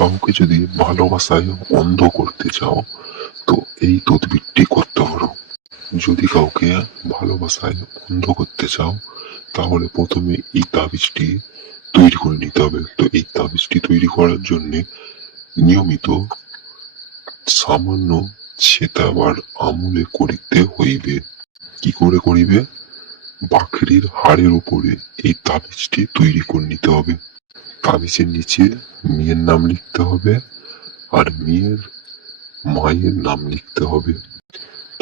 কাউকে যদি ভালোবাসায় অন্ধ করতে চাও তো এই তদবিরটি করতে পারো। যদি কাউকে ভালোবাসায় অন্ধ করতে চাও তাহলে প্রথমে এই তাবিজটি তৈরি করে নিতে হবে। তো এই তাবিজটি তৈরি করার জন্য নিয়মিত সামান্য ছেতাবার আমলে করিতে হইবে। কি করে করিবে? বাকরির হাড়ের উপরে এই তাবিজটি তৈরি করে নিতে হবে। তাবিজের নিচে মেয়ের নাম লিখতে হবে আর মেয়ের মায়ের নাম লিখতে হবে,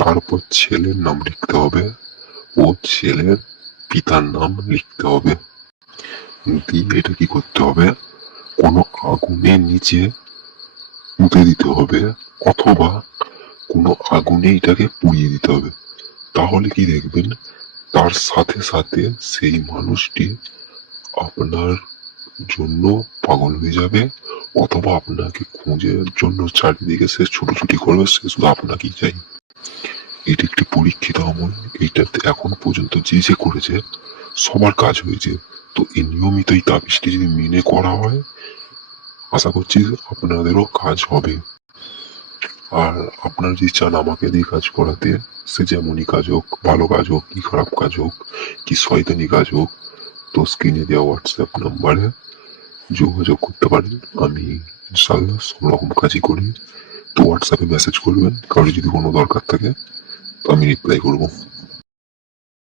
তারপর ছেলের নাম লিখতে হবে ও ছেলের পিতার নাম লিখতে হবে। দিয়ে এটা কি করতে হবে? কোনো আগুনের নিচে পুঁতে দিতে হবে অথবা কোনো আগুনে এটাকে পুড়িয়ে দিতে হবে। তাহলে কি দেখবেন তার সাথে সাথে সেই মানুষটি আপনার জন্য পাগল হয়ে যাবে অথবা আপনাকে খোঁজার জন্য চারিদিকে সে ছুটোছুটি করবে, সে শুধু আপনাকেই চাই। এটি একটি পরীক্ষিত আমল। এইটাতে এখন পর্যন্ত যে যে করেছে সবার কাজ হয়েছে। তো এই নিয়মিত এই তাবিজটি যদি মেনে করা হয় আশা করছি আপনাদেরও কাজ হবে। আর আপনারা যদি চান আমাকে দিয়ে কাজ করাতে, সে যেমনই কাজ হোক, ভালো কাজ হোক কি খারাপ কাজ হোক কি শয়তানি কাজ হোক, তো স্ক্রিনে দেওয়া হোয়াটসঅ্যাপ নাম্বারে যোগাযোগ করতে পারেন। আমি ইনশাল্লাহ সব রকম কাজই করি। তো হোয়াটসঅ্যাপে মেসেজ করবেন, কারো যদি কোনো দরকার থাকে তো আমি রিপ্লাই করবো।